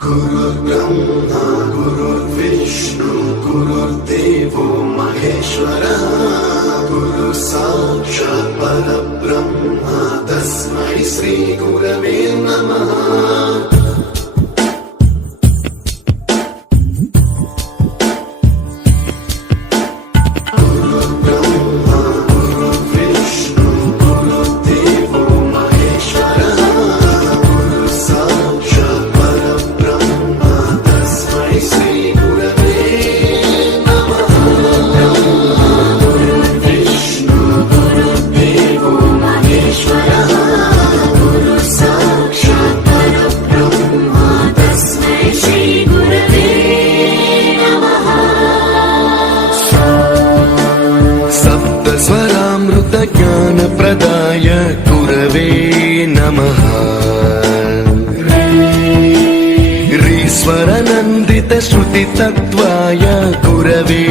गुरुर्ब्रह्मा गुरुर्विष्णु गुरुर्देवो महेश्वरः गुरु साक्षात् परब्रह्म तस्मै श्री गुरवे नमः। ज्ञान प्रदाय गुरवे नमः। ईश्वर नन्दित श्रुति तत्त्वाय गुरवे